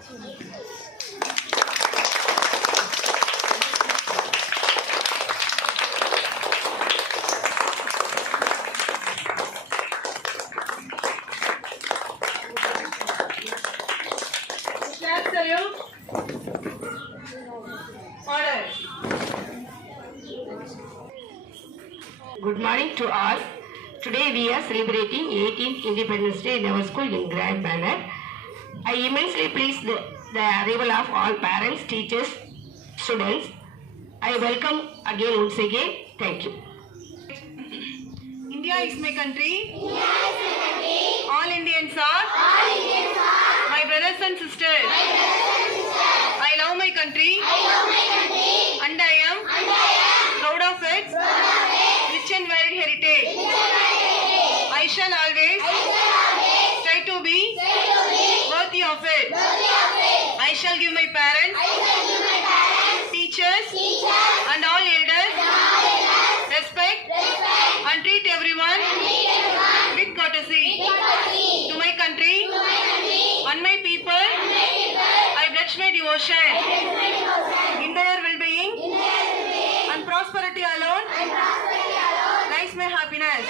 Good morning to all. Today we are celebrating 18th Independence Day in our school in grand manner. I immensely please the arrival of all parents, teachers, students. I welcome again once again. Thank you. India is my country. All Indians are my brothers and sisters. I love my country. And I am proud of its rich and varied heritage. I shall always try to be worthy of it. I shall give my parents, teachers, and all elders respect and treat everyone with courtesy. To my country and my people, I pledge my devotion. In their well-being and prosperity alone lies my happiness.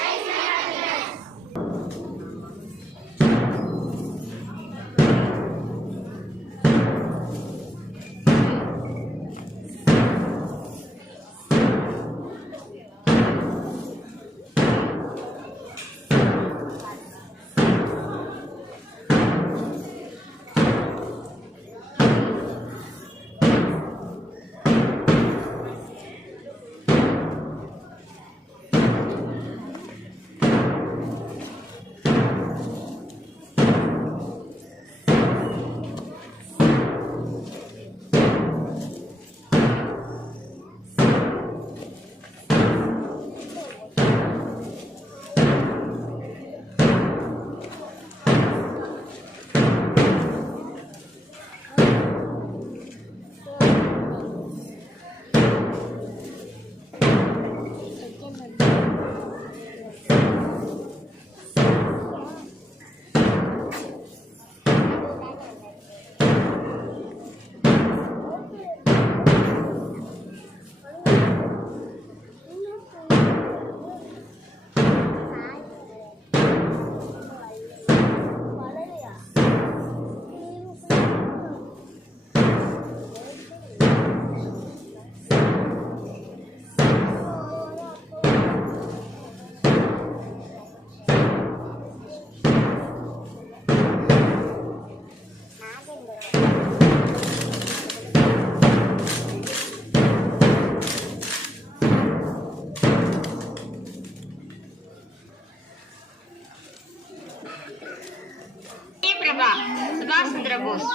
சுபாஷ் Chandra Bose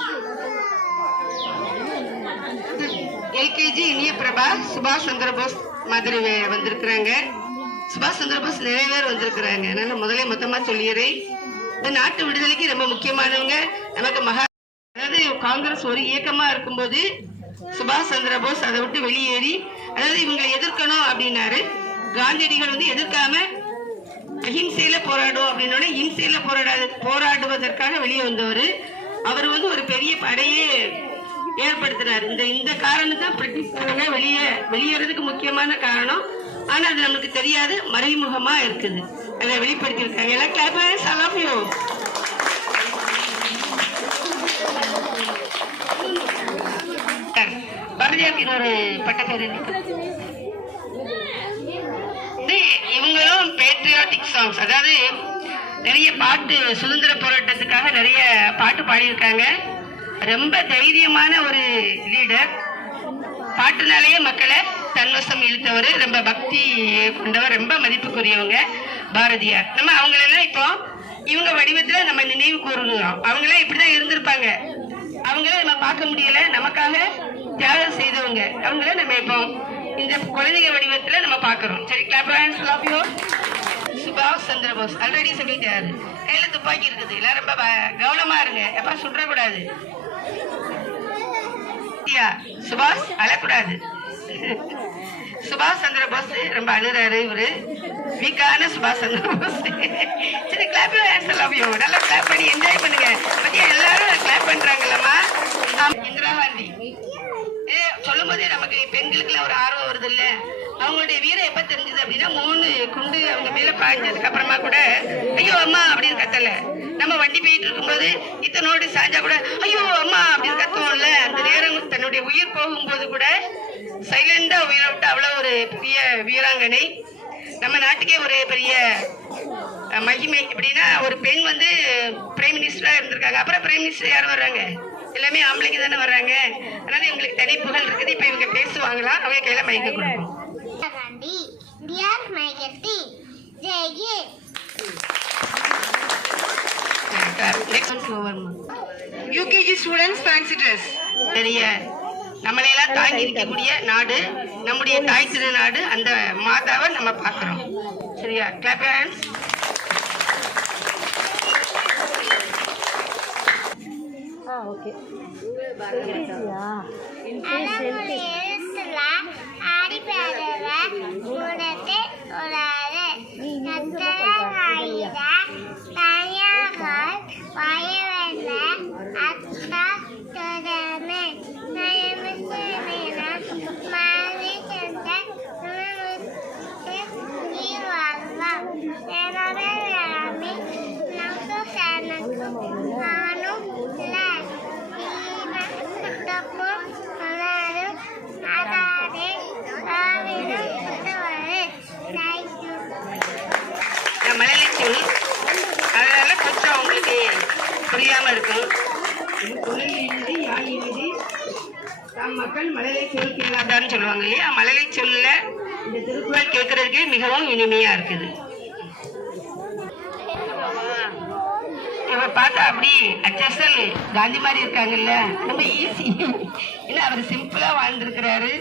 LKG இனிய பிரபா சுபாஷ் சந்திர போஸ் மாதிரி வந்திருக்கிறாங்க. சுபாஷ் சந்திர போஸ் நிறைய பேர் வந்திருக்கிறாங்க. அதனால முதல்ல மொத்தமா சொல்லிடுறேன். இந்த நாட்டு விடுதலைக்கு ரொம்ப முக்கியமானவங்க நமக்கு அதாவது காங்கிரஸ் ஒரு இயக்கமா இருக்கும்போது சுபாஷ் சந்திர போஸ் அதை விட்டு வெளியேறி அதாவது இவங்களை எதிர்க்கணும் அப்படின்னாரு. காந்தியடிகள் எதிர்க்காம அஹிம்சையில போராடும் அப்படின்னோட இம்சையில போராடுவதற்காக வெளியே வந்தவர். அவர் ஒரு பெரிய படையே ஏற்படுத்தினார். இந்த காரணம் தான் பிரிட்டிஷ்காரங்க வெளியேறதுக்கு முக்கியமான காரணம். ஆனா அது நமக்கு தெரியாது, மறைமுகமா இருக்குது. அதை வெளிப்படுத்தியிருக்காங்க. எல்லாம் கிளாப் I love you. பாரதியாருக்கு ஒரு பட்டப்பேர் இவங்களும் பேட்ரியாட்டிக் சாங்ஸ், அதாவது நிறைய பாட்டு சுதந்திர போராட்டத்துக்காக நிறைய பாட்டு பாடியிருக்காங்க. ரொம்ப தைரியமான ஒரு லீடர். பாட்டுனாலேயே மக்களை தன்வசம் இழுத்தவர். ரொம்ப பக்தி கொண்டவர். ரொம்ப மதிப்புக்குரியவங்க பாரதியார். நம்ம அவங்களெல்லாம் இப்போ இவங்க வடிவத்துல நம்ம நினைவு கூறுகிறோம். அவங்களாம் இப்படிதான் இருந்திருப்பாங்க. அவங்கள நம்ம பார்க்க முடியல. நமக்காக தியாகம் செய்தவங்க. அவங்கள நம்ம இப்போ இந்த குழந்தைங்க வடிவத்துல நம்ம பாக்குறோம். சரி, கிளாப் ஹேண்ட்ஸ். Love you. சுபாஷ் சந்திர போஸ் ஆல்ரெடி சொல்லிட்டாரு. கையில துப்பாக்கி இருக்குது. எல்லாரும் ரொம்ப கவனமா இருங்க. எப்ப சுடக்கூடாது. சுபாஷ் அழக்கூடாது. சுபாஷ் சந்திர போஸ் ரொம்ப அழுறாரு. இவரு வீக்கான சுபாஷ் சந்திர போஸ். சரி, கிளாப் ஹேண்ட்ஸ். Love you. நல்லா கிளாப் பண்ணி என்ஜாய் பண்ணுங்க. பத்தியா எல்லாரும் கிளாப் பண்றாங்கல்லம்மா. காந்தி. சொல்லும் போதே நமக்கு பெண்களுக்குள்ள ஒரு ஆர்வம் வருது இல்ல. அவங்களுடைய வீரம் எப்ப தெரிஞ்சது அப்படின்னா 3 குண்டு அவங்க மேல பாய்ஞ்சதுக்கு அப்புறமா கூட ஐயோ அம்மா அப்படின்னு கத்தல. நம்ம வண்டி போயிட்டு இருக்கும்போது இத்தனோடு சாஞ்சா கூட ஐயோ அம்மா அப்படின்னு கத்துவோம்ல. அந்த நேரம் தன்னுடைய உயிர் போகும்போது கூட சைலண்டா உயிரை விட்டு அவ்வளவு ஒரு பெரிய வீராங்கனை. நம்ம நாட்டுக்கே ஒரு பெரிய மகிமை. எப்படின்னா ஒரு பெண் வந்து பிரைம் மினிஸ்டரா இருந்திருக்காங்க. அப்புறம் பிரைம் மினிஸ்டர் யாரும் வர்றாங்க? எல்லாமே ஆம்பளைக்கு தானே வர்றாங்க. அதனால இவங்களுக்கு தனி புகழ் இருக்குது. இப்ப இவங்க பேசுவாங்களாம். அவங்க கையில மைக்க கொடுப்போம். UKG students fancy dress. பெரிய நம்மளையெல்லாம் தாங்கி இருக்கக்கூடிய நாடு நம்முடைய தாய் திருநாடு. அந்த மாதாவை நம்ம பார்க்கிறோம். சரியா? Clap hands. ஓகே மலையில சொல். அதனால கொஞ்சம் அவங்களுக்கு புரியாம இருக்கும். மக்கள் மலையிலை சொல் கேளாதான்னு சொல்லுவாங்க இல்லையா? மலையிலை சொல்ல இந்த திருக்குறள் கேட்கறதுக்கு மிகவும் இனிமையா இருக்குது. இவ பார்த்தா அப்படி அச்சல் காந்தி மாதிரி இருக்காங்கல்ல. ரொம்ப ஈஸி. ஏன்னா அவர் சிம்பிளா வாழ்ந்திருக்கிறாரு.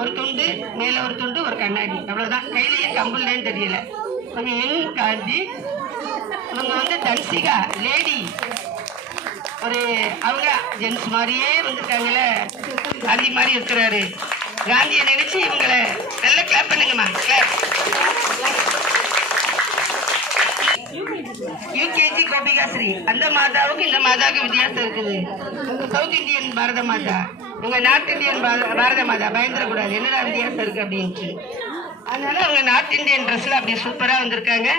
ஒரு துண்டு மேல ஒரு துண்டு ஒரு கண்ணாடி அவ்வளவுதான். கையிலேயே கம்புலன்னு தெரியல. கொஞ்சம் யங் காந்தி. இவங்க வந்து தன்சிகா லேடி. ஒரு அவங்க ஜென்ஸ் மாதிரியே வந்திருக்காங்கல்ல. காந்தி மாதிரி இருக்கிறாரு. காந்தியை நினைச்சு இவங்களை நல்லா கிளாப் பண்ணுங்கம்மா. கிளாப். யூகேஜி கோபிகாஸ்ரீ. அந்த மாதாவுக்கு இந்த மாதாவுக்கு வித்தியாசம் இருக்குது. சவுத் இந்தியன் பாரத மாதா, உங்க நார்த் இந்தியன் பாரத மாதா. பயந்துடக்கூடாது என்னடா வித்தியாசம் இருக்கு அப்படின்ட்டு. அதனால அவங்க நார்த் இந்தியன் ட்ரெஸ்ல அப்படி சூப்பரா வந்திருக்காங்க.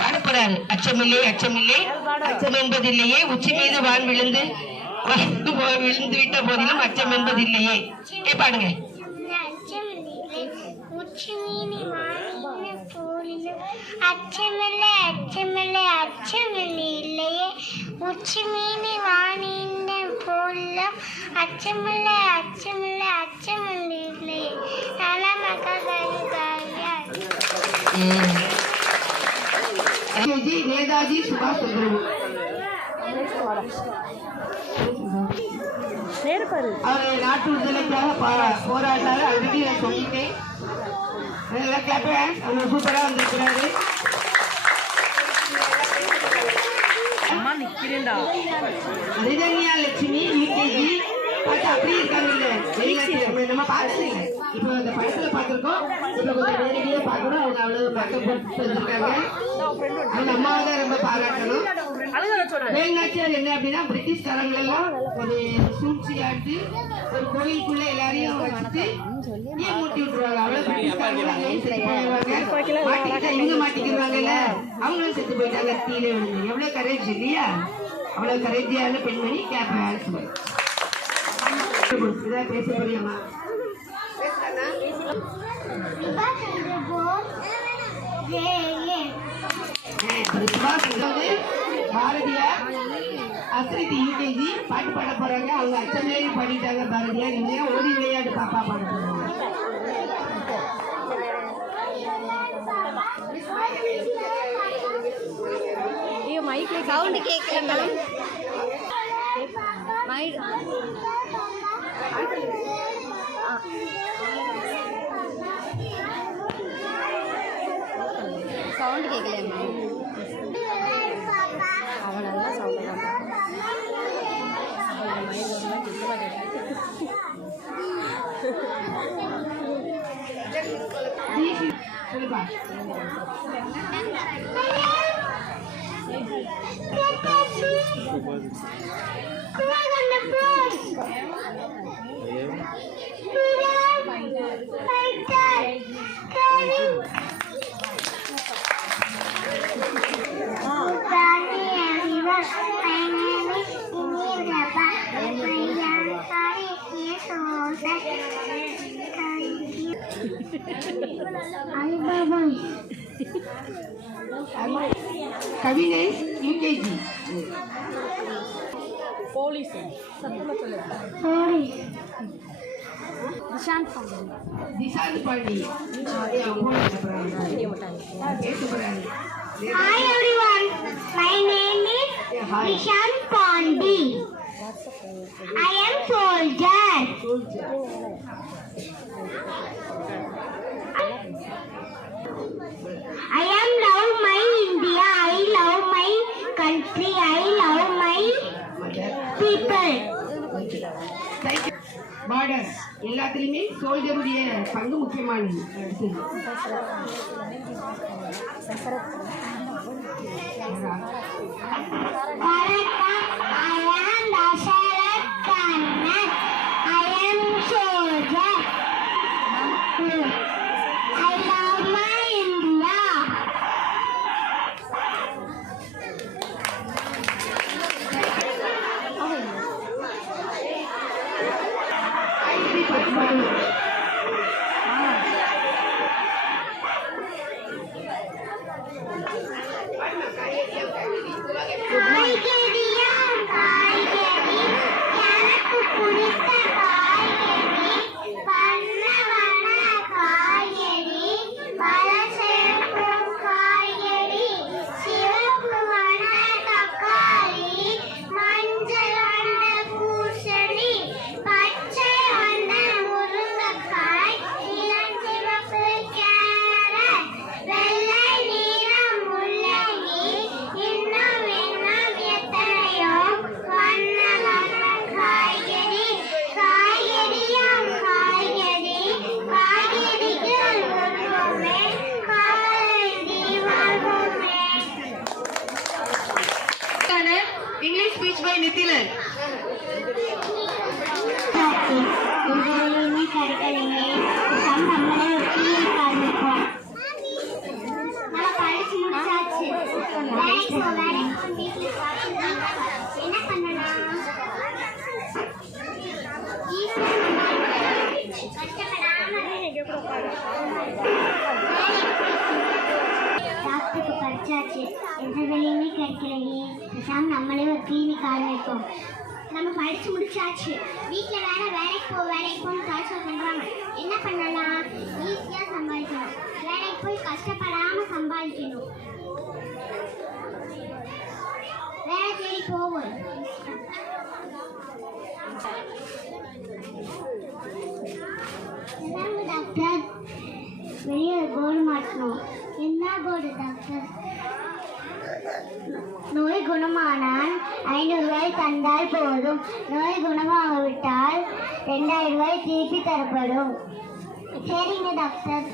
பாடப்படுறாரு. அச்சமில்லை அச்சமில்லை அச்சம் என்பதில்லையே, உச்சி மீது வான் விழுந்து விழுந்து விட்ட போதிலும் அச்சம் என்பதில்லையே. பாடுங்க. அச்சமில்லை அச்சமில்லை அச்சமில்லை இல்லையே, உச்சி மீனி வானின் போலும் அச்சமில்லை அச்சமில்லை அச்சமில்லை இல்லையே. நேதாஜி சுபாஷ் சந்திரபோஸ் அவர் நாட்டு விடுதலைக்காக போராடினாரு. ஆல்ரெடி நான் சொல்லிட்டேன். அவர் சூப்பரா வந்திருக்கிறாரு. ரிதன்யா லட்சுமி யூகேஜி. பார்த்தா அப்படியே இருக்காங்க. நம்ம பார்த்தது இல்லை. இப்போ அந்த படத்துல பார்த்துருக்கோம். இப்போ கொஞ்சம் நேரடியாக பார்க்கணும். அவங்க அவ்வளவு மேக்கப் போட்டு வந்திருக்காங்க. அவங்க அம்மாவை தான் ரொம்ப பாராட்டணும். வேல்நாச்சியார் என்ன அப்படின்னா பிரிட்டிஷ்காரங்க எல்லாம் ஒரு சூழ்ச்சியாட்டு ஒரு கோயிலுக்குள்ள எல்லாரையும் வச்சுட்டு ஏன் மூட்டி விட்டுருவாங்க. அவ்வளவு பிரிட்டிஷ்காரங்க செத்து போயிடுவாங்க. மாட்டிக்கிட்டா இவங்க மாட்டிக்கிறாங்கல்ல, அவங்களும் செத்து போயிட்டாங்க தீல விழுந்து. எவ்வளவு கரேஜ் இல்லையா? அவ்வளவு கரேஜியான பெண்மணி. கேப் இதான் பேச முடியுமா? பாரதியார் அஸ்ரித் யூகேஜி பாட்டு பாட போறாங்க. அவங்க அச்சமேலி பாடிட்டாங்க. பாரதியார் இல்லையா? ஓடி விளையாடு பாப்பா பாட போறாங்க. மைக்ல சவுண்ட் கேட்கல மேடம். சவுண்ட் கேட்கல மேம். அவன் நல்லா சவுண்ட் பண்ணுறான். மைண்ட் வா. கவினை யூகேஜி. போலீஸ் சத்தமா சொல்லு. Nishanth Nishanth Pandi. Hi everyone, my name is Nishant Pandi. I am soldier. I am love my India. I love my country. I love my people. Border எல்லாத்துலயுமே சோல்ஜருடைய பங்கு முக்கியமானது. I am Dasharat Kannan. I am soldier. I love my India. English speech by Nithilan. டாக்டருக்கு படிச்சாச்சு, எந்த வேலையுமே கிடைக்கலையே, பேசாம நம்மளே ஒரு கிளினிக் ஆரம்பிப்போம். நம்ம படிச்சு முடிச்சாச்சு, வீட்டில் வேலைக்கு போன்னு டார்ச்சர் பண்றாங்க. என்ன பண்ணலாம்? ஈஸியா சம்பாதிக்கணும். வேலைக்கு போய் கஷ்டப்படாம சம்பாதிக்கணும். வேலை தேடி போவோம். டாக்டர், வெளியே போர்டு மாட்டணும். என்ன போர்டு டாக்டர்? நோய் குணமானால் 500 ரூபாய் தந்தால் போதும். நோய் குணமாகிவிட்டால் 2000 ரூபாய் திருப்பி தரப்படும். சரிங்க டாக்டர்.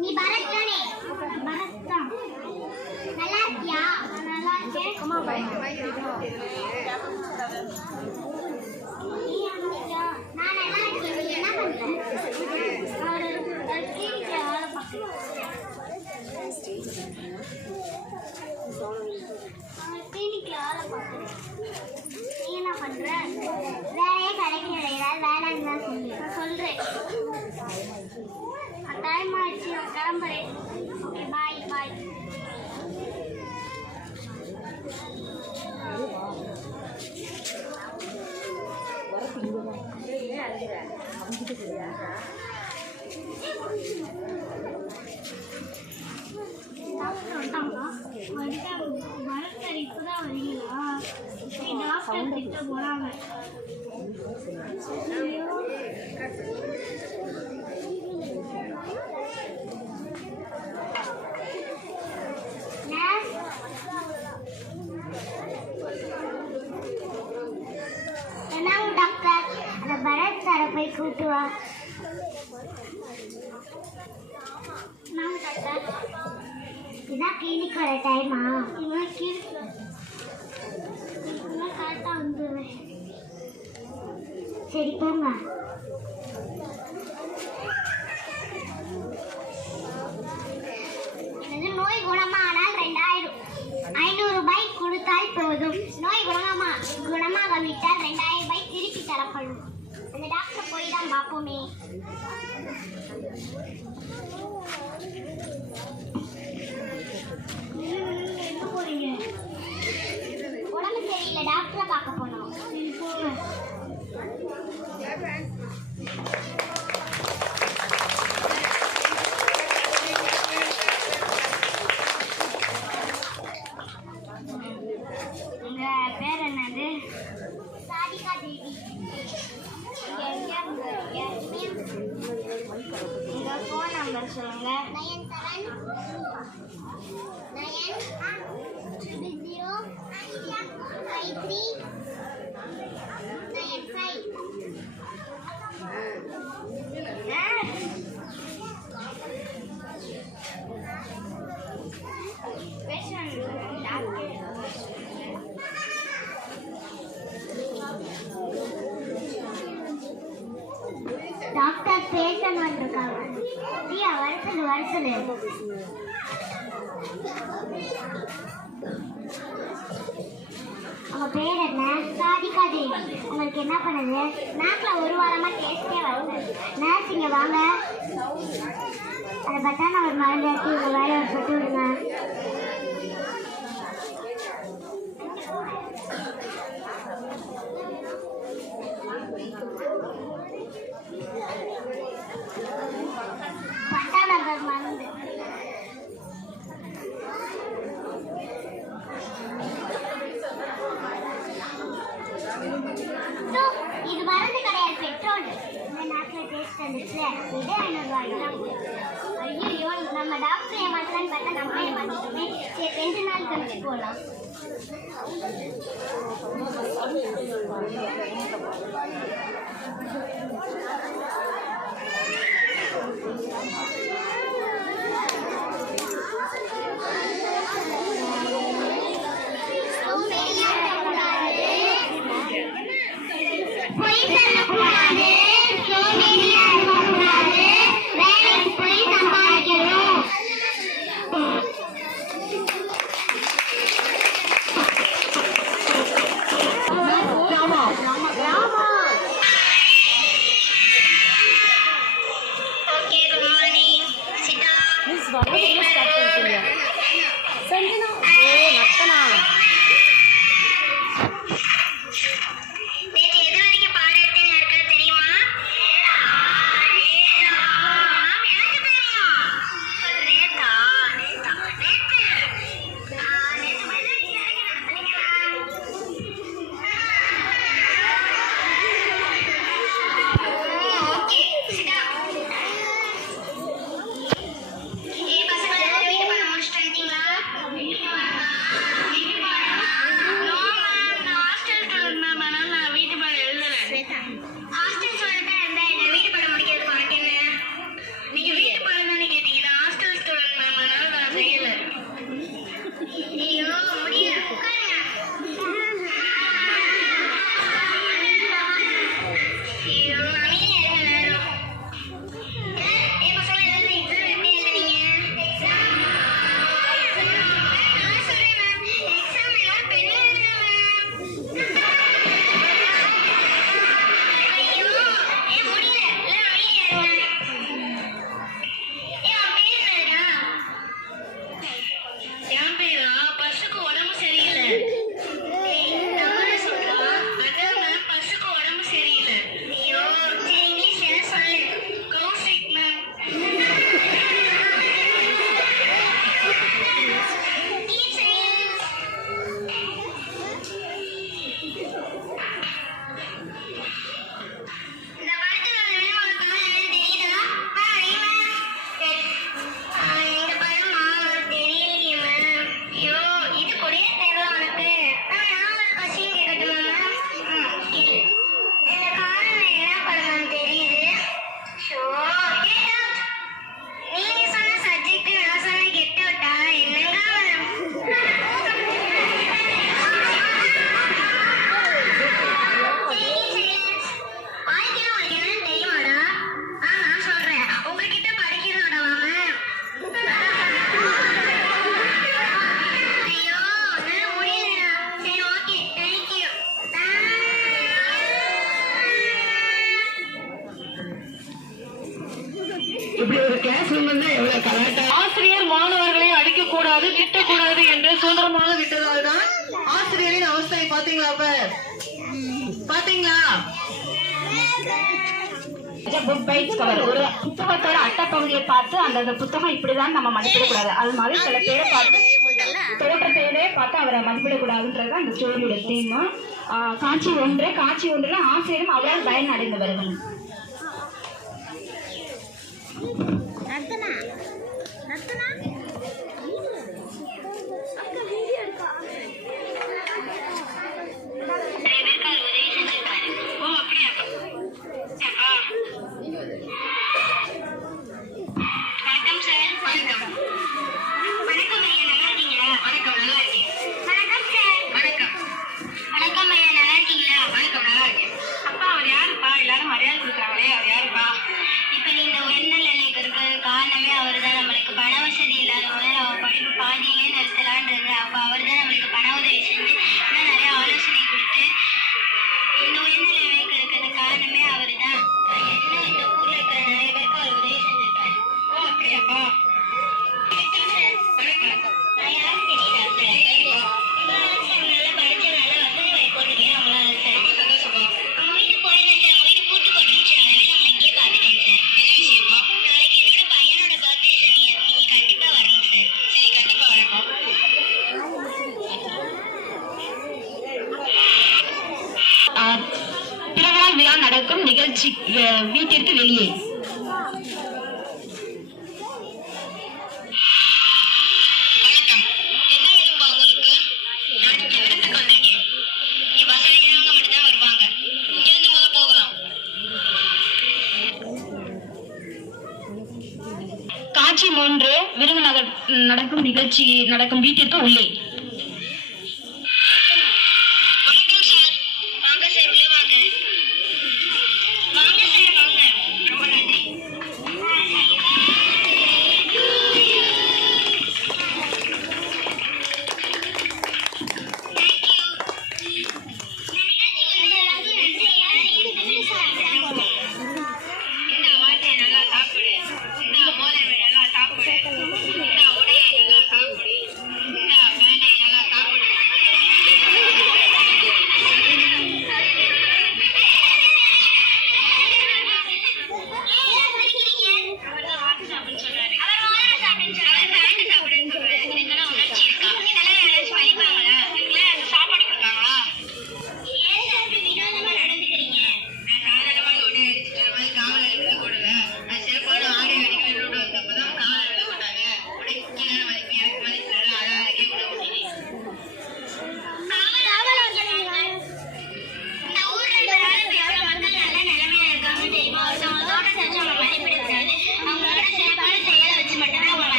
நீ பரத் தானே? பரத் தான். நல்லா இருக்கியா? நல்லா இருக்கேன். நான் நல்லா இருக்கேன். நீ என்ன பண்ற? கிளினிக்ல வேலை பார்க்குறேன். கிளினிக்ல வேலை பார்க்குறேன். நீ என்ன பண்ற? வேலையே கிடைக்கல. ஏதாவது வேலை இருந்தா சொல்லு, நான் சொல்றேன். டைம் ஆயிடுச்சு, நான் கிளம்புறேன். ஓகே, பாய் பாய். மரக்கறி இப்பதான் வரீங்களா? டாக்டர் கிட்ட போறாங்க. இதான் கிளினிக் வர டைமா? கரெக்டாக வந்துடுவேன். சரி போங்க. எனது நோய் குணமானால் 2500 ரூபாய் கொடுத்தால் போதும். நோய் குணமாகாவிட்டால் 2000 ரூபாய் திருப்பி தரப்படும். அந்த டாக்டர் போய் தான் பார்ப்போமே. எங்க போறீங்க? உடம்பு சரியில்லை, டாக்டரை பார்க்க போனோம். சரி போங்க. உங்க பேர் என்னது? சாதிகா தேவி. உங்க ஃபோன் நம்பர் சொல்லுங்க. 93 டாக்டர் பேஷண்ட் வந்திருக்காங்க. வருசலு உங்க பேர் என்ன? சாதிகா தேவி. உங்களுக்கு என்ன பண்ணுது? நாக்கில் ஒரு வாரமா டேஸ்டே வருது. நர்ஸ் இங்க வாங்க. அதை பார்த்தா நான் ஒரு மருந்து எடுத்து உங்க வேலையை போட்டு விடுங்க. பட்டாநகர் மருந்து. இது மருந்து கிடையாது, பெட்ரோல். இந்த நாட்டில் டேஸ்ட் வந்துச்சு. இதே 500 ரூபாய் தான். ஐயோ, நம்ம டாக்டர் ஏமாத்தலான்னு பார்த்தா நம்ம ஏமாத்திட்டோமே. சரி 2 நாள் கழிச்சு போகலாம். இப்படி ஒரு கிளாஸ் ரூம் தான் எவ்வளவு கலாட்டா. ஆசிரியர் மாணவர்களை அடிக்கக்கூடாது, திட்டக்கூடாது என்று சுதந்திரமாக விட்டதால் தான் ஆசிரியரின் அவஸ்தை. பாத்தீங்களா? பாத்தீங்களா? புக் பைட்ஸ் கவர் ஒரு புத்தகத்தோட அட்டப்பகுதியை பார்த்து அந்த புத்தகம் இப்படிதான் நம்ம மதிப்பிடக்கூடாது. அது மாதிரி சில பேரை பார்த்து தோற்றத்தையோட பார்த்து அவரை மதிப்பிடக்கூடாதுன்றது அந்த ஸ்டோரியோட தீம். காட்சி ஒன்றுல ஆசிரியரும் அவரால் பயன் அடைந்தவர்கள். பிறநாள் விழா நடக்கும் நிகழ்ச்சி வீட்டிற்கு வெளியே. காட்சி 3 விருது நடக்கும் நிகழ்ச்சி நடக்கும் வீட்டிற்கு உள்ளே.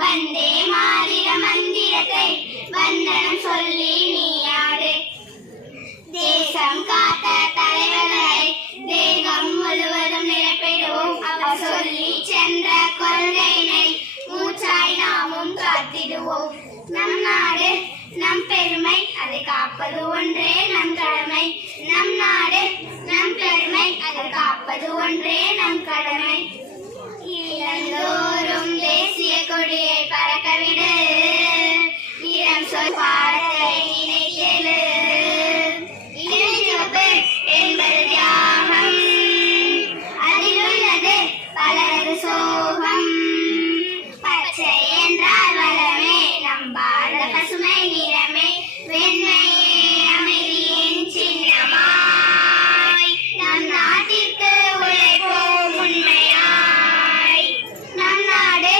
வந்தே மாநில மந்திரத்தை வந்தனம் சொல்லி நீயாடு. தேசம் காத்த தலைவர்களை தேகம் முழுவதும் நிரப்பிடுவோம். அவர் சொல்லி சென்ற கொள்கையினை மூச்சாய் நாமும் காத்திடுவோம். நம் நாடு நம் பெருமை, அதை காப்பது ஒன்றே நம் கடமை. நம் நாடு நம் பெருமை, அதை காப்பது ஒன்றே நம் கடமை. இளந்தோறும் தேசிய கொடியை பறக்கவிடு, இளம் சொல் பாடத்தை நினைக்கெழு. இளஞ்சிவப்பு என்பது தியாகம், அதில் உள்ளது பலரது சோகம். பச்சை என்றால் வளமே, நம் பாரத பசுமை நிறமே. வெண்மையே அமைதியின் சின்னமாய், நம் நாட்டிற்கு உழைப்போம் உண்மையாய். நம் நாடு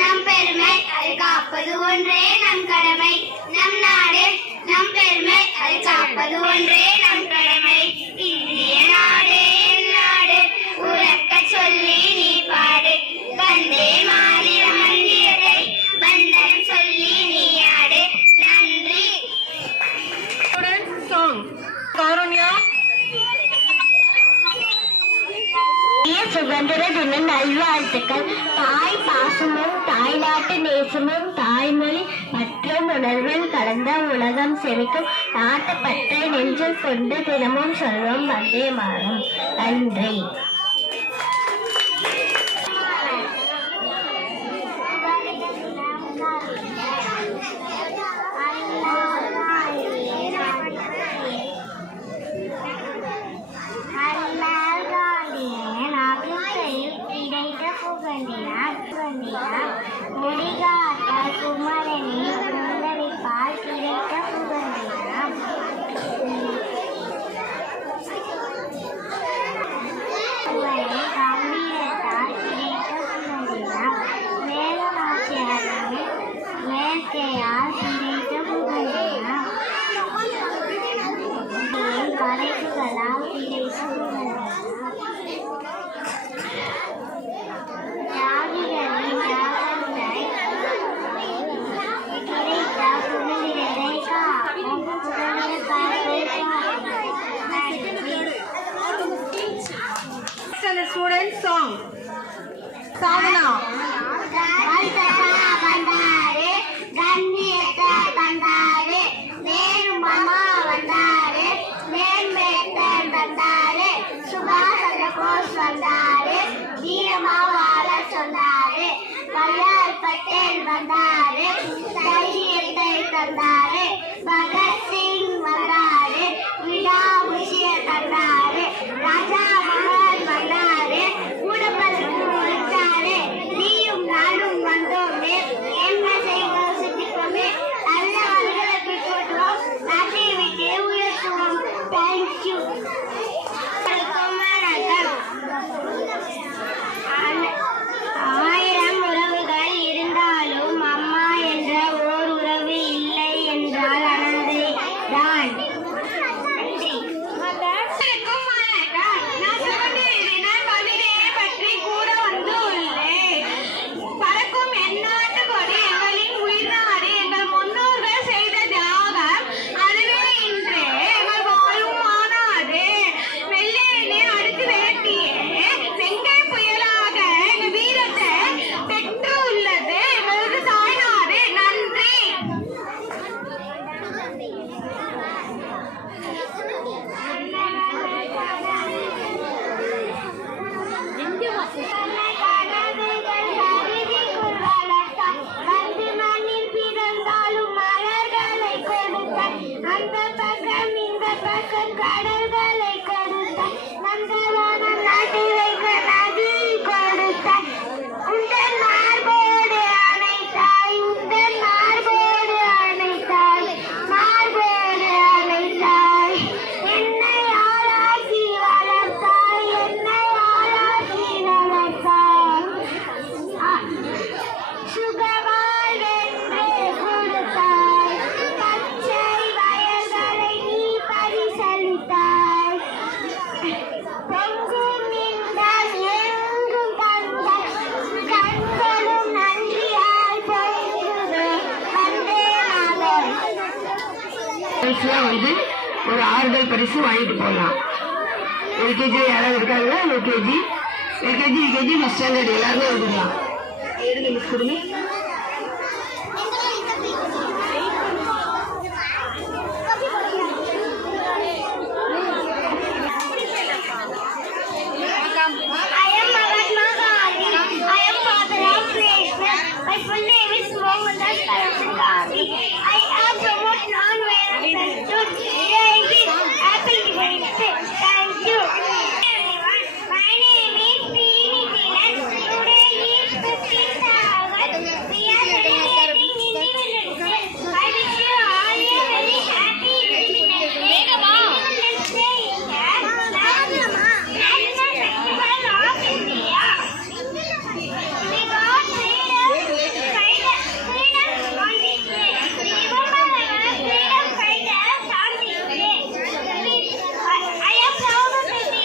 நம் பெருமை, அதை காப்பது ஒன்றே நம் கடமை. நம் நாடு நம் பெருமை, அதை காப்பது ஒன்றே நம் கடமை. இந்திய நாடு என் நாடு, உறக்க சொல்லி நீ பாடு. வந்தே மாநில மந்திரத்தை வந்தனம் சொல்லி நாட்டு நேசமும் தாய்மொழி மற்றும் உணர்வில் கலந்த உலகம் செழிக்கும் நாட்டு பற்றை நெஞ்சில் கொண்டு தினமும் சொல்வோம் வந்தே மாறும். நன்றி. முடிகாட்ட குமரனி உந்தரிப்பால் கிடைத்த புகழ்ந்தினாம். கம்பீரத்தால் கிடைத்த புகழ்ந்தினாம். வேலுநாச்சியாரின் இயற்கையால் கிடைத்த புகழ்ந்தினாம். படைப்புகளால் கிடைத்த புகழ்ந்தினாம். Student song. Sadhana. வந்தாரு கண்ணியத்தை தந்தாரு நேரு மாமா வந்தாரு நேர்மேத்தன் வந்தாரு சுபாஷ் சந்திர போஸ் வந்தாரு வீரமா வாழ சொன்னாரு வல்லார் பட்டேல் வந்தாரு தைரியத்தை தந்தாரு பகத்சிங் வந்தாரு விடாமுயற்சிய தந்தாரு ராஜா மகன் வந்தாரு கூடப்பதற்கு வந்தாரு நீயும் நானும் வந்தோமே என்ன செய்வோம் சிந்திப்போமே நல்ல வழிகளை பின்பற்றுவோம் நாட்டை விட்டு உயர்த்துவோம். தேங்க்யூ. ஆயிரம் உறவுகள் இருந்தாலும் அம்மா என்ற ஓர் உறவு இல்லை என்றால் அனந்தை தான். வந்து ஒரு ஆறுதல் பரிசு வாங்கிட்டு போகலாம். எல்கேஜி யாராவது இருக்காங்களா? UKG, LKG, UKG, first standard எல்லாருமே வந்துடலாம். எடுங்க மிஸ் கொடுங்க. My full name is Mohammed Gandhi. I am promote non-violent student. Happy Independence Day. Thank you. Everyone, my name is Srini Tilan. Today is 15th August. We are celebrating Independence Day. I wish you all a very happy Independence Day. Independence Day is a national festival of India. We got freedom on this day. Remember our freedom fighters on this day. I am proud to be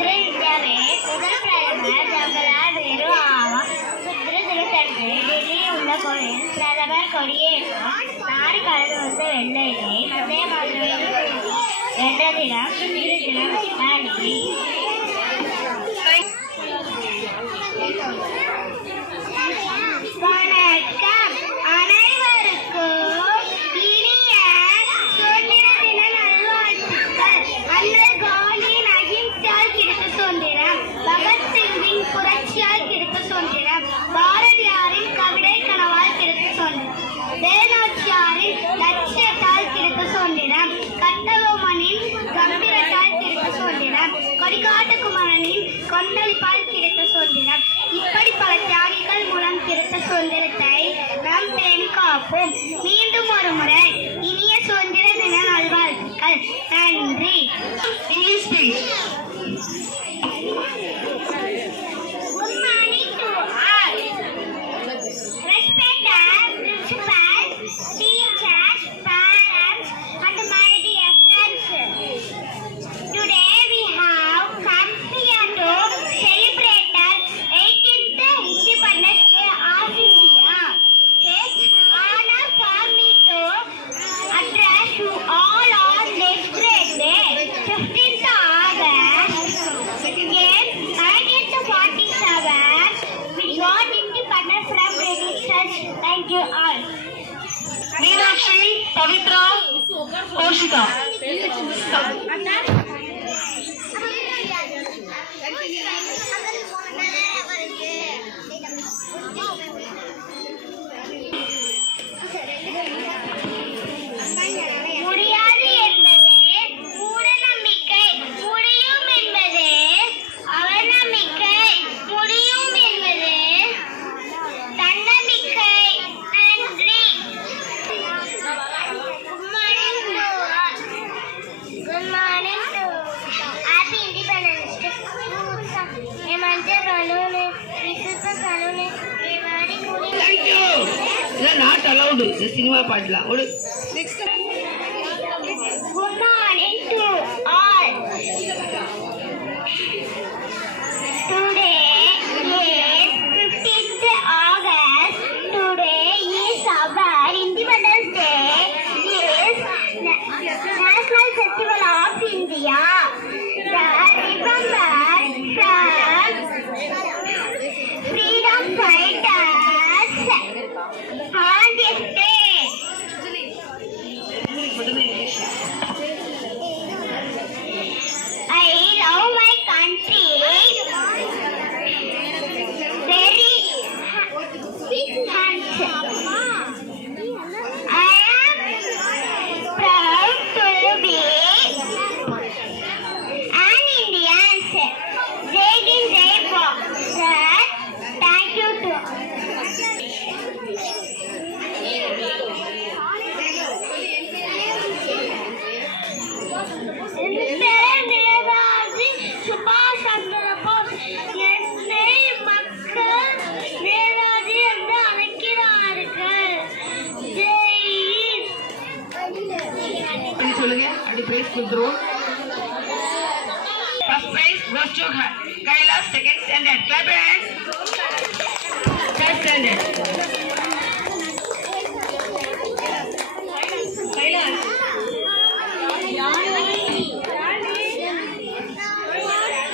இந்தியாவே முதல் பிரதமர் ஜவஹர்லால் நேரு ஆவார். சுதந்திர தினத்தன்று டெல்லியில் உள்ள கோயில் பிரதமர் கொடியேற்றம் நாடு கடந்து வந்த வெள்ளையிலே வந்தே மாதரம் வென்ற தினம் சுதந்திர தினம். நன்றி. வணக்கம் அனைவருக்கும் இனிய சுதந்திர தின நல்வாழ்த்துக்கள். அண்ணல் காந்தியின் அகிம்சையால் கிடைத்த சுதந்திரம், பகத்சிங்கின் புரட்சியால் கிடைத்த சுதந்திரம், பாரதியாரின் கவிதை கனவால் கிடைத்த சுதந்திரம், வேலுநாச்சியாரின் லட்சியத்தால் கிடைத்த சுதந்திரம், கட்டபொம்மனின் கம்பீரத்தால் கிடைத்த சுதந்திரம், கொடிகாட்டு குமரனின் கொந்தளிப்பால் கிடைத்த சுதந்திரம். இப்படி பல தியாகிகள் மூலம் கிடைத்த சுதந்திரத்தை நாம் பேணி காப்போம். மீண்டும் ஒரு முறை இனிய சுதந்திர தின நல்வாழ்த்துக்கள். நன்றி. English speech. Good morning to all. Respected principals, teachers, parents, and my dear friends. Today we have come here to celebrate the 18th Independence Day of India. It's honor for me to address you all on this great day, 15th August. In 1947, we got independence from Britishers. Thank you all. Meenakshi, Pavithra, Koshika. முடியாது என்பது மூடநம்பிக்கை, முடியும் என்பது அவநம்பிக்கை, முடியும் என்பது தன்னம்பிக்கை. நன்றி. Good morning to Happy Independence Day. मंदिर कानून विशुद्ध कानून व्यवहारिक Thank you. இதெல்லாம் not allowed. இந்த சினிமா பாடலாம். ஒரு Good morning to all. Today is 15th August. Today is our Independence Day. Is National Festival of India. Remember from freedom fighters on this day. I love my country very much. I am proud to be an Indian. Jai Hind, Jai Bharat. Sir, thank you to Netaji சுபாஷ் சந்திர போஸ். என்னை மக்கள் நேதாஜி என்று அழைக்கிறார்கள். ஜெய் அப்படி சொல்லுங்க. அப்படி price கொடுத்துருவோம். First prize goes to Kailash, second standard. Clap your hands. Third standard.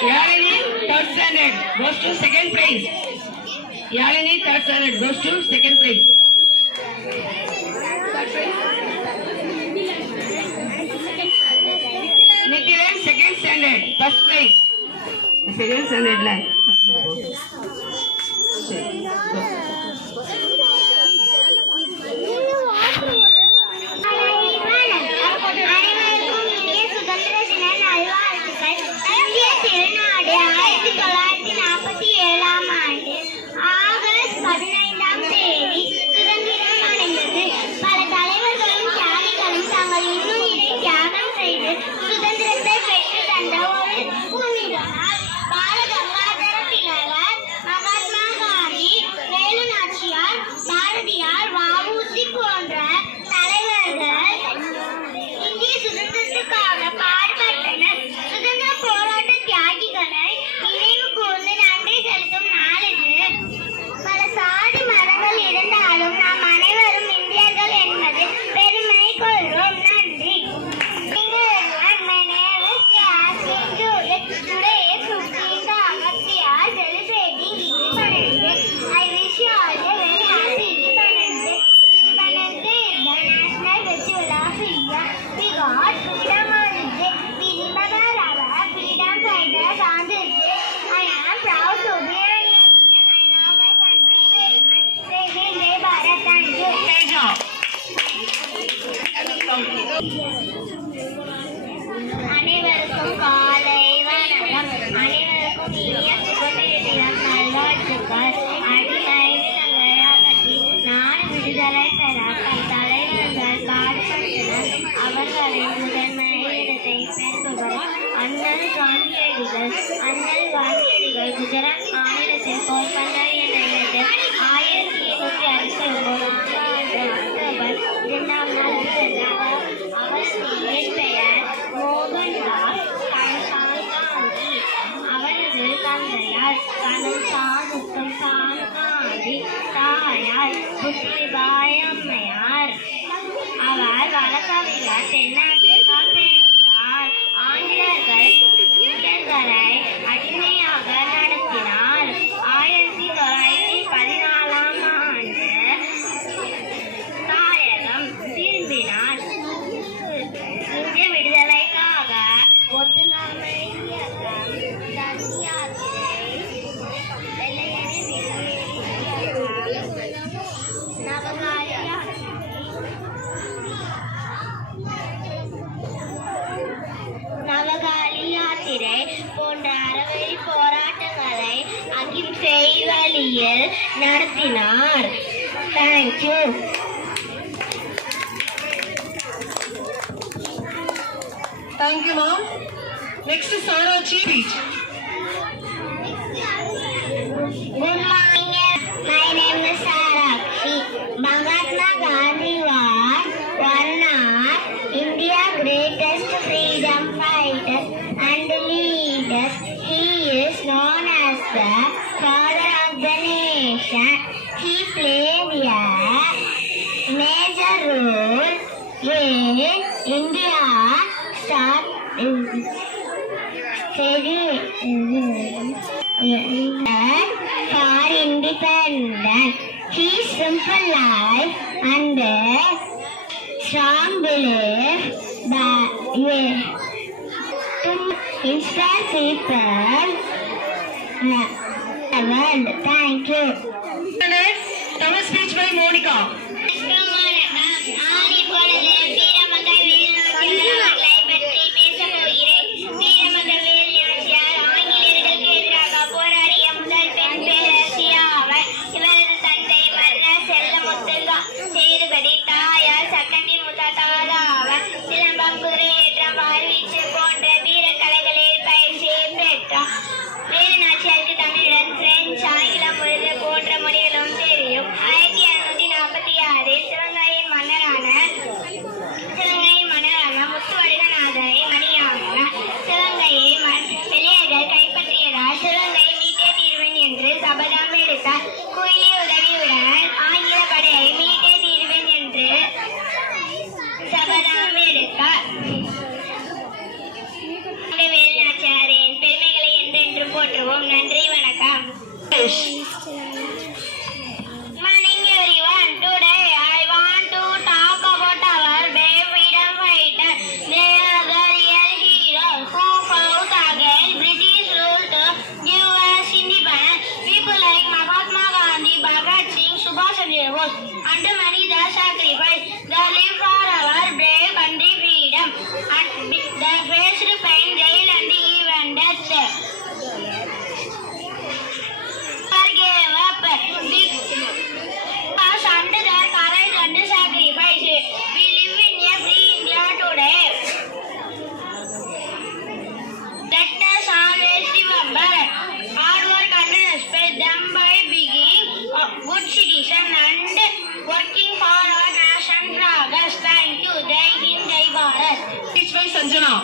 Yalini, third standard, goes to second prize. Yalini, third standard, goes to second prize. Nikiran, second standard, first prize. Second standard line. அனைவருக்கும் இனிய சுதந்திர தின நல்வாழ்த்துக்கள். இந்திய திருநாடு 1947 ஆண்டு August 15ஆம் தேதி சுதந்திரம் அடைந்தது. பல தலைவர்களும் தியாகிகளும் தாங்கள் இன்னுயிரை தியாகம் செய்து சுதந்திரத்தை பெற்று தந்த ஒரு பூமிதான் பால கங்காதர திலகர், மகாத்மா காந்தி, வேலு நாச்சியார், அனைவருக்கும் காலை வணக்கம். அனைவருக்கும் இனிய சுதந்திர தின நல்வாழ்த்துக்கள். அடிமைகளை அகற்றி நாடு விடுதலை பெற தம் தலைவர்கள் பாடுபட்டனர். அவர்களின் முதன்மை இடத்தை பெறுபவர் அண்ணல் காந்தியடிகள். அண்ணல் காந்தியடிகள் குஜராத் மாநிலத்தில் போர்பந்தர் என்ற இடத்தில் 1769 அக்டோபர் 2ஆம் நாள் பிறந்தார். அவரது இயற்பெயர் மோகன்தாஸ் கரம்சாந்த் காந்தி. அவரது தந்தையார் கரம்சாந்த் காந்தி, தாயார் புத்திபாய் அம்மையார். அவர் வழக்கறிஞர். தென்னாப்பிரிக்கா சென்றார். ஆங்கிலேயர்கள் இந்தியர்களை அடிமையாக நடத்தினார். 1914ஆம் ஆண்டு தாயகம் திரும்பினார். இந்திய விடுதலைக்காக ஒத்துழைமை இயக்கம், தந்தி யாத்திரை, வெள்ளையனே வெளியேறு இயக்கம், நவகால நவகாலி யாத்திரை போன்ற அறவழி போராட்டங்களை அகிம்சை வழியில் நடத்தினார். Thank you. Thank you, ma'am. Next is Sanachi speech. Good morning. My name is Sarakshi. Mahatma Gandhi was one of India's greatest freedom fighters and leaders. He is known as the father of the nation. He played a major role in India's start for independence. His simple life and strong belief that to inspire people the world. Thank you. Tamil speech by Monica. நன்றி, வணக்கம். Morning everyone. Today I want to talk about our brave freedom fighter. They are the real heroes who fought against British rule to give us independence. People like Mahatma Gandhi, Bhagat Singh, Subhash Chandra Bose, and many the sacrifice. They live for our brave country freedom. And they faced pain, jail, and even death. Gave up because under their courage and sacrifice, we live in a free India today. Let us always remember hard work and respect them by being a good citizen and working for our nation progress. Thank you. Jai Hind, Jai Bharat. Speech by Sanjana.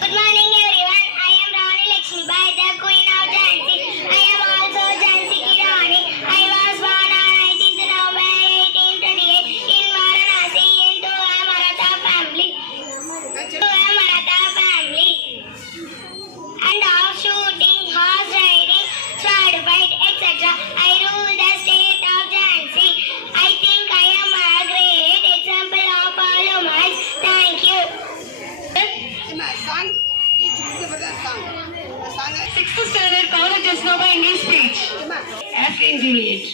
Good morning everyone. I am Rani Lakshmi Bai, the Queen of Jhansi. I am also Jhansi Ki Rani. I was born on 19th November 1838 in Varanasi into a Maratha family. And of shooting, horse riding, sword fight, etc. I rule the state of Jhansi. I think I am a great example of followers. Thank you. Sixth standard college is now by English speech. African Juliet.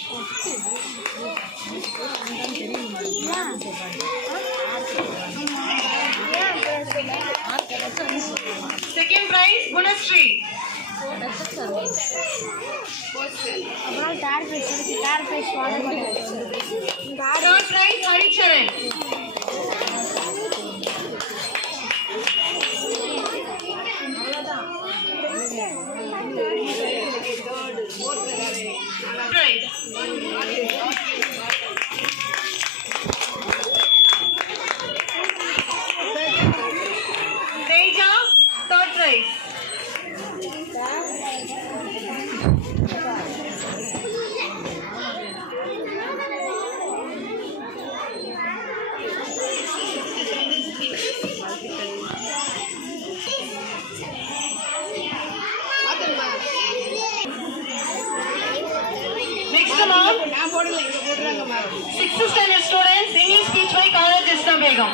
Gunashree. Third prize Haricharan. Prize. Teja, third prize. Next ma'am, 6th standard students, English speech by Khalid Jasna Begum.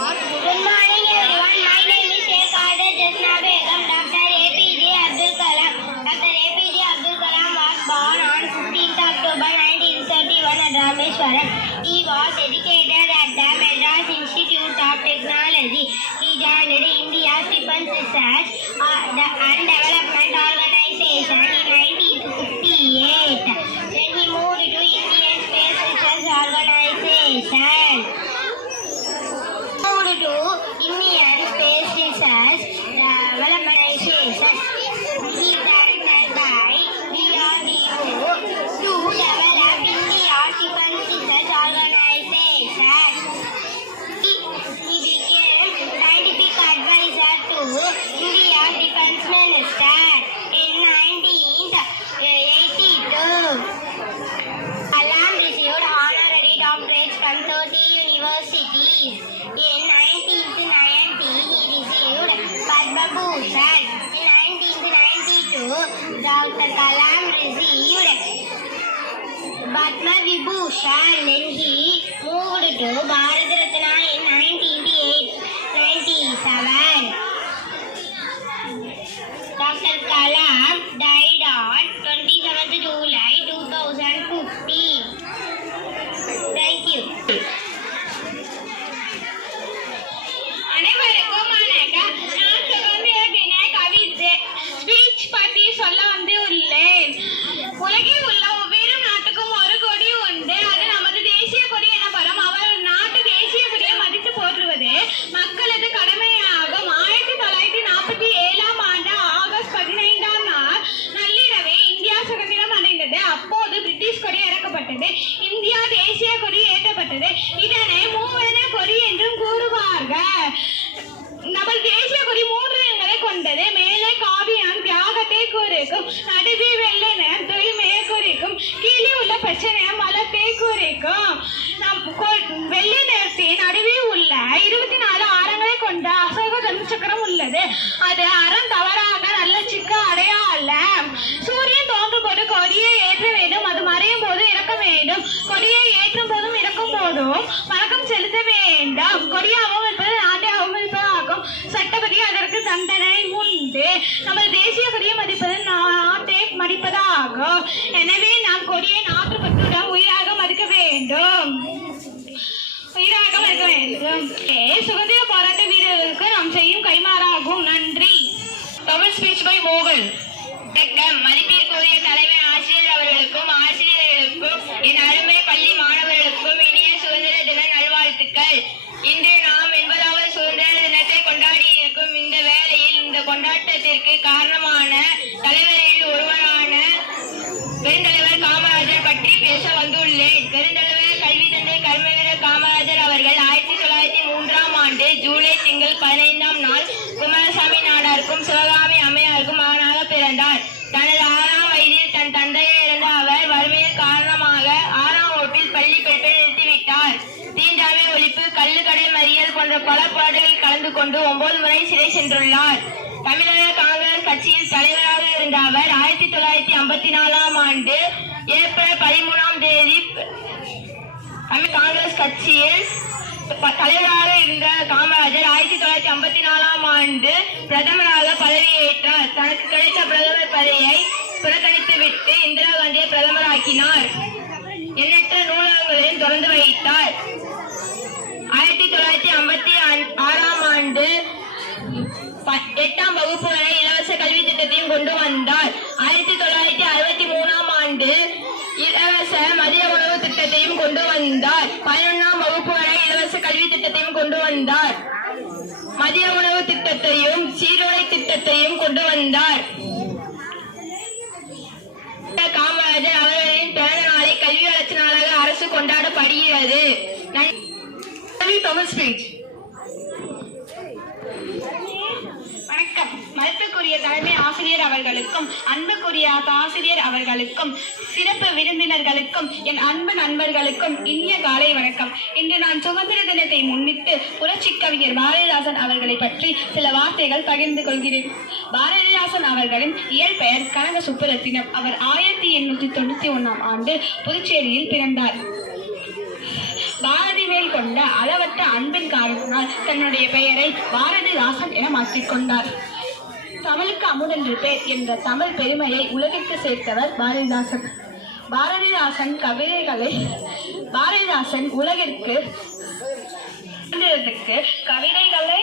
Good morning everyone. My name is Sheikh Khalid Jasna Begum. Dr. APJ Abdul Kalam. Dr. APJ Abdul Kalam was born on 15th October 1931 at Rameswaram. He was educated at the Madras Institute of Technology. He joined India's Defence Research and Development Organization in 1958. Then he moved to Indian Space Research Organization. To Indian Space Research Development Organization. He is directed by DRDO to develop India's Defence Research Organization. He became scientific advisor to India's Defence Minister in 1982. Kalam received honorary doctorates from 30 universities. In 1990, he received Padma Bhushan. In 1992, Dr. Kalam received Padma Vibhushan. Then he moved to Bharat Ratna in 1997. Dr. Kalam died on 27th July 2015. Thank you. அனைவருக்கும் வணக்கம். நான் சுகந்திர தின கவிதை speech பற்றி சொல்ல வந்து உள்ளேன். உலகில் உள்ள ஒவ்வொரு நாட்டுக்கும் ஒரு கொடி உண்டு. அது நமது தேசிய கொடி எனப்படும். அவர் நாட்டு தேசிய கொடியை மதித்து போற்றுவது மக்களது கடமையாகும். 1947ஆம் ஆண்டு ஆகஸ்ட் 15ஆம் நாள் நள்ளிரவே இந்தியா சுதந்திரம் அடைந்தது. அப்போது பிரிட்டிஷ் கொடி இறக்கப்பட்டது. இந்தியா தேசிய கொடி ஏற்றப்பட்டது. இதனை மூவர்ண கொடி என்றும் கூறுவார்கள். நமது தேசிய கொடி 3 நிறங்களை கொண்டது. மேலே காவியம் தியாகத்தை குறிக்கும், நடுவே வெள்ளை நிறம் தூய்மையை குறிக்கும், கீழே உள்ள பச்சை நிறம் வளத்தை குறிக்கும். வெள்ளை நிறத்தின் நடுவே உள்ள 24 ஆரங்களை கொண்ட அசோக தனுச்சக்கரம் உள்ளது. அது அறம் தவறாக நல்ல சிக்க அடையாளம். சூரியன் தோன்றும் போது கொடியை ஏற்ற வேண்டும், அது மறையும் போது இறக்க வேண்டும். கொடியை ஏற்றும் போதும் இறக்கும் போதும் வணக்கம் செலுத்த வேண்டும். கொடியை அவமதிப்பது நாட்டை அவமதிப்பதாகும். சட்டப்படி அதற்கு தண்டனை உண்டு. நமது தேசிய கொடியை மதிப்பது நாட்டை மதிப்பதாகும். எனவே நாம் கொடியை நாட்டுப்பற்றுடன் உயிராக மதிக்க வேண்டும். சுதந்திர போராட்ட வீரர்களுக்கு நாம் செய்யும் கைமாறாகும். நன்றி. Tamil speech by Mohan. மதிப்பிற்குரிய தலைவர் ஆசிரியர் அவர்களுக்கும் ஆசிரியர்களுக்கும் என் அருமை பள்ளி மாணவர்களுக்கும் இனிய சுதந்திர தின நல்வாழ்த்துக்கள். இன்று நாம் 80வது சுதந்திர தினத்தை கொண்டாடி இருக்கும் இந்த வேளையில் இந்த கொண்டாட்டத்திற்கு காரணமான தலைவரில் ஒருவரான பெருந்தலைவர் காமராஜர் பற்றி பேச வந்துள்ளேன். பெருந்தலைவர் கல்வி தந்தை கர்மவீரர் காமராஜர் அவர்கள் 1903ஆம் ஆண்டு ஜூலை திங்கள் 15ஆம் நாள் குமாரசாமி நாடாருக்கும் சிவகாமி அம்மையாருக்கும் மகனாக பிறந்தார். தனது 6ஆம் வயதில் தன் தந்தையை இழந்த அவர் வறுமையின் காரணமாக 6ஆம் வகுப்பில் பள்ளி படிப்பை நிறுத்திவிட்டார். தீண்டாமை ஒழிப்பு, கள்ளுக்கடை மறியல் போன்ற பல போராட்டங்களில் கலந்து கொண்டு 9 முறை சிறை சென்றுள்ளார். தமிழக காங்கிரஸ் கட்சியில் தலைவராக இருந்த அவர் 1954ஆம் ஆண்டு ஏப்ரல் 13ஆம் தேதி காங்கிரஸ் கட்சியில் தலைவராக இருந்த காமராஜர் 1954ஆம் ஆண்டு பிரதமராக பதவியேற்றார். தனக்கு கிடைத்த பிரதமர் பதவியை புறக்கணித்துவிட்டு இந்திரா காந்தியை பிரதமராக்கினார். எண்ணற்ற நூலகங்களையும் திறந்து வைத்தார். 1956ஆம் ஆண்டு 8ஆம் வகுப்பு வரை இலவச கல்வி திட்டத்தையும் கொண்டு வந்தார். 1963ஆம் ஆண்டு இலவச மதிய உணவு திட்டத்தையும் கொண்டு வந்தார். 11ஆம் வகுப்பு வரை இலவச கல்வி திட்டத்தையும் கொண்டு வந்தார். மதிய உணவு திட்டத்தையும் சீருடை திட்டத்தையும் கொண்டு வந்தார். காமராஜர் அவர்களின் பிறந்த நாளை கல்வி வளர்ச்சி நாளாக அரசு கொண்டாடப்படுகிறது. வணக்கம். மதிப்புக்குரிய தலைமை ஆசிரியர் அவர்களுக்கும் அன்புக்குரிய ஆசிரியர் அவர்களுக்கும் சிறப்பு விருந்தினர்களுக்கும் என் அன்பு நண்பர்களுக்கும் இனிய காலை வணக்கம். இன்று நான் சுதந்திர தினத்தை முன்னிட்டு புரட்சி கவிஞர் பாரதிதாசன் அவர்களை பற்றி சில வார்த்தைகள் பகிர்ந்து கொள்கிறேன். பாரதிதாசன் அவர்களின் இயற்பெயர் கனக சுப்புரத்தினம். அவர் 1891ஆம் ஆண்டு புதுச்சேரியில் பிறந்தார். பாரதி மேல் கொண்ட அளவற்ற அன்பின் காரணத்தினால் தன்னுடைய பெயரை பாரதிதாசன் என மாற்றிக்கொண்டார். தமிழுக்கு அமுதென்று பேர் என்ற தமிழ் பெருமையை உலகிற்கு சேர்த்தவர் பாரதிதாசன். பாரதிதாசன் உலகிற்கு கவிதைகளை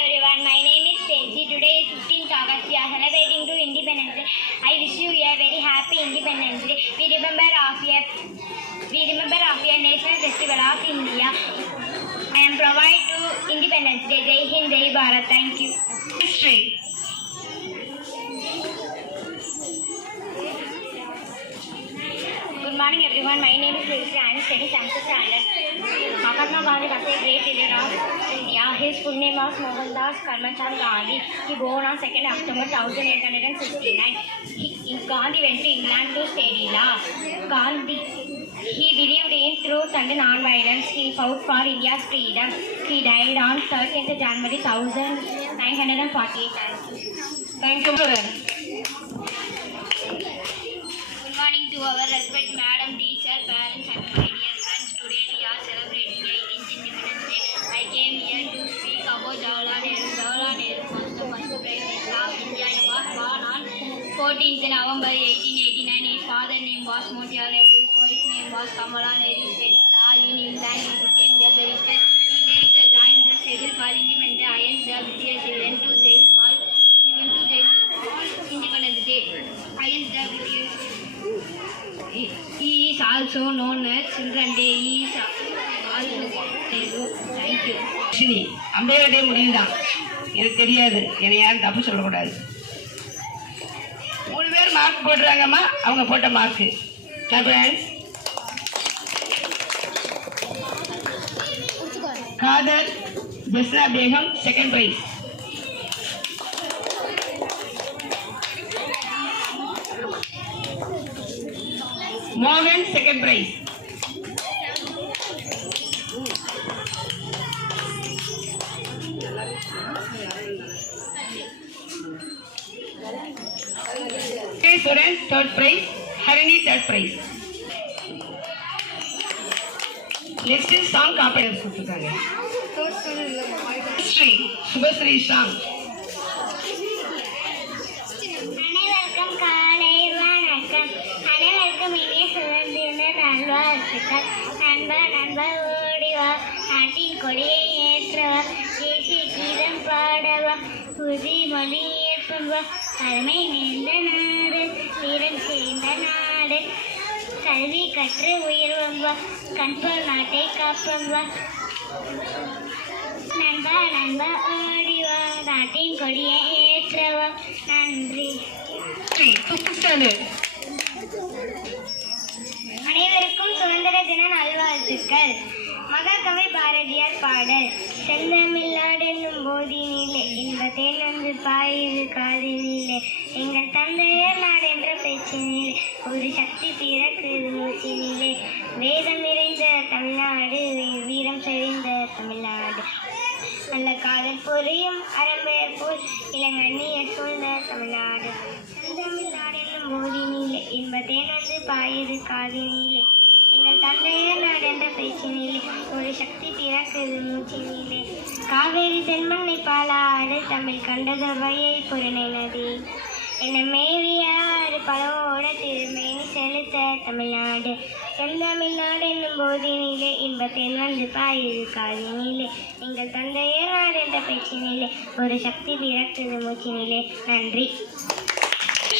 everyone, my name is Stacy. Today is 15th August. We are celebrating to Independence Day. I wish you a very happy Independence Day. We remember of your national festival of India. I am provide to Independence Day. Jai Hind, Jai Bharat. Thank you. History. Good morning, everyone. My name is Lucy. I am studying 7th standard. Mahatma Gandhi was a great leader of India. His full name was Mohandas Karmchand Gandhi. He born on 2nd October 1869. Gandhi went to England to study law. He believed in truth and non-violence. He fought for India's freedom. He died on 13th January 1948. Thank you, brother. Good morning to our respected madam, teacher, parents and my dear friends. Today we are celebrating 18th Independence Day. I came here to speak about Jawaharlal Nehru. Jawaharlal Nehru was the first president of India. He was born on 14th November 1889. His father's name was Motilal Nehru. So his name was Kamala Nehru. He studied in England. He became a barrister. He later joined the struggle for independence against the British. He went to jail for Independence Day against the British. He is also known as Children's Day. He is also Nehru. Thank you. Ambedkar டே முடியுதான். எனக்கு தெரியாது, என்னை யாரும் தப்பு சொல்லக்கூடாது. 3 பேர் mark போடுறாங்கம்மா, அவங்க போட்ட mark. Khader Jasna Begum second prize. மோகன் second prize. Suren third prize, Harini third prize. Next is song competitors கொடுத்துருக்காங்க. History, Subhasri song. அனைவருக்கும் காலை வணக்கம். அனைவருக்கும் இனிய சுதந்திர நல்வாழ்த்துக்கள். நண்பா ஓடிவா, நாட்டின் கொடியை ஏற்றவா, தேசிய கீதம் பாடவா, உறுதிமொழி ஏற்பவா, அருமை நேர்ந்த நாடு, வீரம் சேர்ந்த நாடு, கல்வி கற்று உயர்வா, கண்போல் நாட்டை காப்பவா, நண்பா ஓடிவா, நாட்டின் கொடியை ஏற்றவா. நன்றி. அனைவருக்கும் சுதந்திர தின நல்வாழ்த்துக்கள். மகாகவி பாரதியார் பாடல். செந்தமிழ்நாடு என்னும் போதினிலே இன்பத்தேன் வந்து பாயுது காதினிலே, எங்கள் தந்தையர் நாடு என்ற பேச்சினிலே ஒரு சக்தி பிறக்குது மூச்சினிலே, வேதம் நிறைந்த தமிழ்நாடு, வீரம் செறிந்த தமிழ்நாடு, நல்ல காதல் புரியும் அறம்பெயர் போல் இளங்கண்ணியர் சூழ்ந்த தமிழ்நாடு, செந்தமிழ்நாடு என்னும் போதினிலே இன்பத்தேன் வந்து பாயுது காதினிலே, எங்கள் தந்தையர் நாடு என்ற பேச்சினிலே ஒரு சக்தி பிறக்குது மூச்சினிலே, காவேரி தென்மண்ணை பாலாடு தமிழ் கண்டதொவையை புறணை நதி, என்ன மேவியாறு பலவோட திருமேனி செலுத்த தமிழ்நாடு, செந்தமிழ்நாடு என்னும் போதினிலே இன்பத்தேன் வந்து பாயுது காதினிலே எங்கள் தந்தையே நாடு என்ற பேச்சினிலே ஒரு சக்தி பிறக்குது மூச்சினிலே. நன்றி.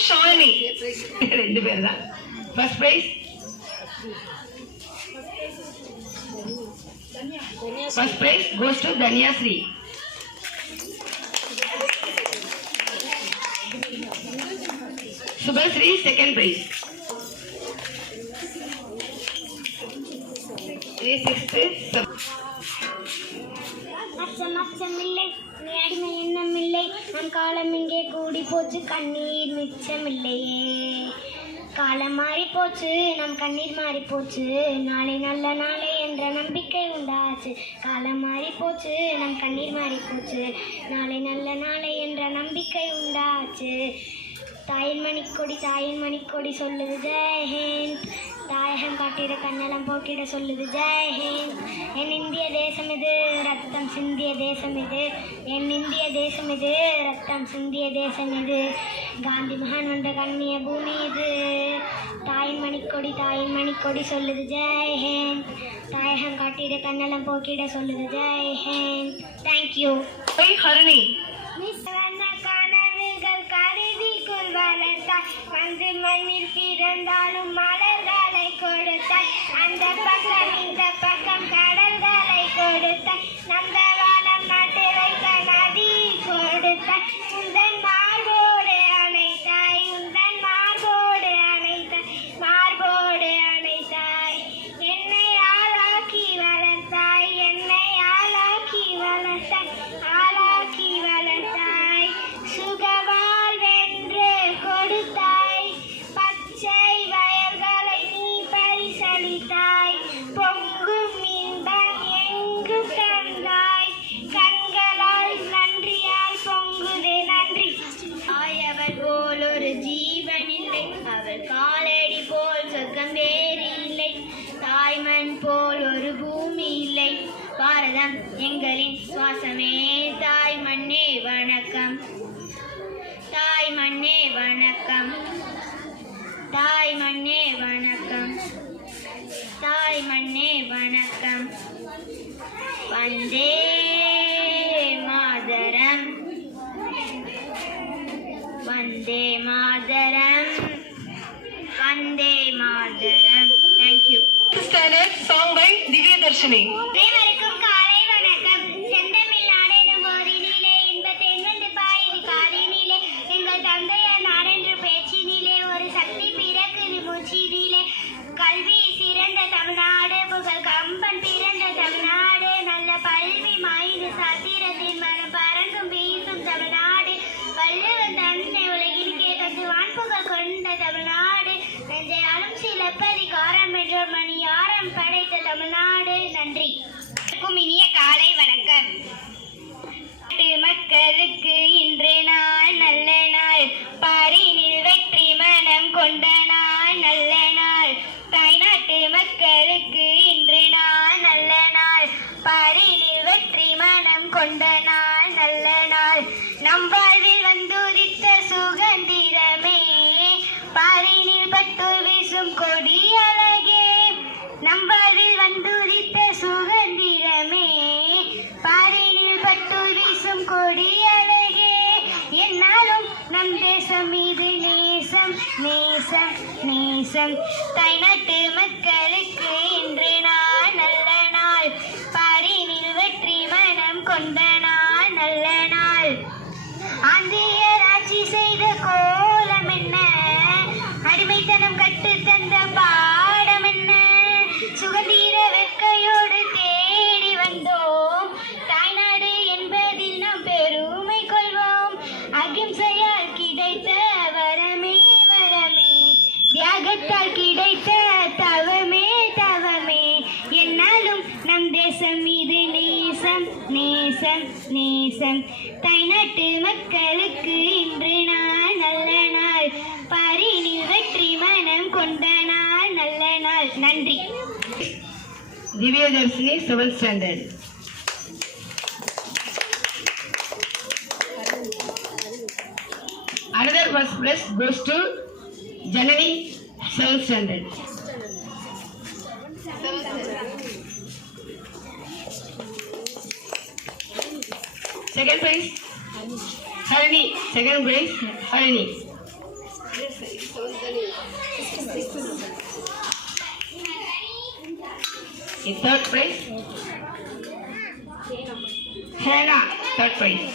ஷாலினி 2 பேர் தான். First prize goes to Danyasri. Subhasri second prize. அச்சமில்லை நீ அடிமை எண்ணமில்லை நம் காலம் இங்கே கூடி போச்சு கண்ணீர் மிச்சமில்லையே. காலம் மாறி போச்சு நம் கண்ணீர் மாறி போச்சு நாளை நல்ல நாளை என்ற நம்பிக்கை உண்டாச்சு. காலம் மாறி போச்சு நம் கண்ணீர் மாறி போச்சு நாளை நல்ல நாளை என்ற நம்பிக்கை உண்டாச்சு. தாயின் மணிக்கொடி சொல்லுது ஜெய்ஹிந்த். தாயகம் காட்டிட கண்ணலம் போக்கிட சொல்லுது ஜெய்ஹிந்த். என் இந்திய தேசம் இது ரத்தம் சிந்திய தேசம் இது. என் இந்திய தேசம் இது ரத்தம் சிந்திய தேசம் இது. காந்தி மகான் வந்த கண்ணிய பூமி இது. தாயின் மணிக்கொடி சொல்லுது ஜெய்ஹிந்த். தாயகம் காட்டிட கண்ணலம் போக்கிட சொல்லுது ஜெய்ஹிந்த். தேங்க்யூ. ஹரணி. கனவுகள் கருதி கொள்வளர்த்தாய் வந்து மண்ணில் பிறந்தாலும் மலர்களை கொடுத்தாய். அந்த பக்கம் இந்த பக்கம் கடல்களை கொடுத்தாய். நந்தவானம் நாட்டு வைத்த நதி கொடுத்தாய். உந்தன் மார்போடு அணைத்தாய் உந்தன் மார்போடு அணைத்தாய் மார்போடு அணைத்தாய். என்னை ஆளாக்கி வளர்த்தாய் என்னை ஆளாக்கி வளர்த்தாய் ஆளாக்கி வளர்த்தாய். சுகவாழ்வென்று கொடுத்தாய். பச்சை வயல்களை நீ பரிசளித்தாய். பொங்கும் இன்பம் எங்கும் தந்தாய். கண்களால் நன்றியால் பொங்குதே நன்றி. அவள் போல் ஒரு ஜீவன் இல்லை. அவள் காலடி போல் சொர்க்கம் வேறு இல்லை. தாய்மண் போல் ஒரு பூமி இல்லை. பாரதம் எங்களின் சுவாசமே. தாய் மண்ணே வணக்கம். தாய் மண்ணே வணக்கம். தாய் மண்ணே வணக்கம். தாய் மண்ணே வணக்கம். Vande Mataram Vande Mataram Vande Mataram. Thank you. Standard song by Divya Darshini. அனைவருக்கும் காலை வணக்கம். செந்தமிழ்நாடு எனும் போதினிலே இன்பத்தேன் வந்து பாயுது காதினிலே எங்கள் தந்தையார் நாடென்ற பேச்சினிலே ஒரு சக்தி பிறக்குது மூச்சினிலே. கல்வி சிறந்த தமிழ்நாடு புகழ் கம்பன் பிறந்த தமிழ்நாடு. நல்ல பல்வி மாயுது சாத்திரத்தின் மனம் பறக்கும் வீசும் தமிழ்நாடு. வள்ளுவன் தன்னை உலகிற்கே தத்துவான் புகழ் கொண்ட தமிழ்நாடு. நெஞ்சையாலும் சிலப்பதிகாரம் என்றோர் மணியாரம் படைத்த தமிழ்நாடு. நன்றி. இனிய காலை வணக்கம். மக்களுக்கு இன்று நாள் நல்ல நாள். பாரினில் வெற்றி மனம் கொண்ட நாள் நல்ல நாள். தாய்நாட்டு மக்களுக்கு இன்று நாள் நல்ல நாள். பாரினில் வெற்றி மனம் கொண்ட நாள் நல்ல நாள். நம் வாழ்வில் வந்துதித்த சுகந்திரமே. பாரினில் பட்டு வீசும் கொடி அழகே. நம் வாழ்வில் வந்துதித்த சுகந்திரமே. பாரினில் பட்டு வீசும் கொடி அழகே. என்னாலும் நம் தேசம் மீது நேசம் நேசம் நேசம். தாய்நாட்டு மக்களுக்கு இன்று நாள் நல்ல நாள். பாரினில் வெற்றி மனம் கொண்ட நாள் நல்ல நாள். ஆந்தியர் ஆட்சி செய்த கோலம் என்ன. அடிமைத்தனம் கட்டு தந்த பாடம் என்ன. சுதந்திர வெட்கையோடு தேடி வந்தோம். தாய்நாடு என்பதில் நாம் பெருமை கொள்வோம். அகிம்சையால் கிடைத்த வரமே வரமே. தியாகத்தால் கிடைத்த தவமே தவமே. என்னாலும் நம் தேசம் மீது நேசம் நேசம் நேசம். தாய்நாட்டு மக்களுக்கு இன்று நாள் நல்ல நாள். பாரினில் வெற்றி மனம் கொண்ட நாள் நல்ல நாள். நன்றி. Divya Darshini 7th standard. Another first prize goes to Janani 7th standard. Second prize, Harini. Second prize, Harini. Okay, third prize, Hannah. Third prize.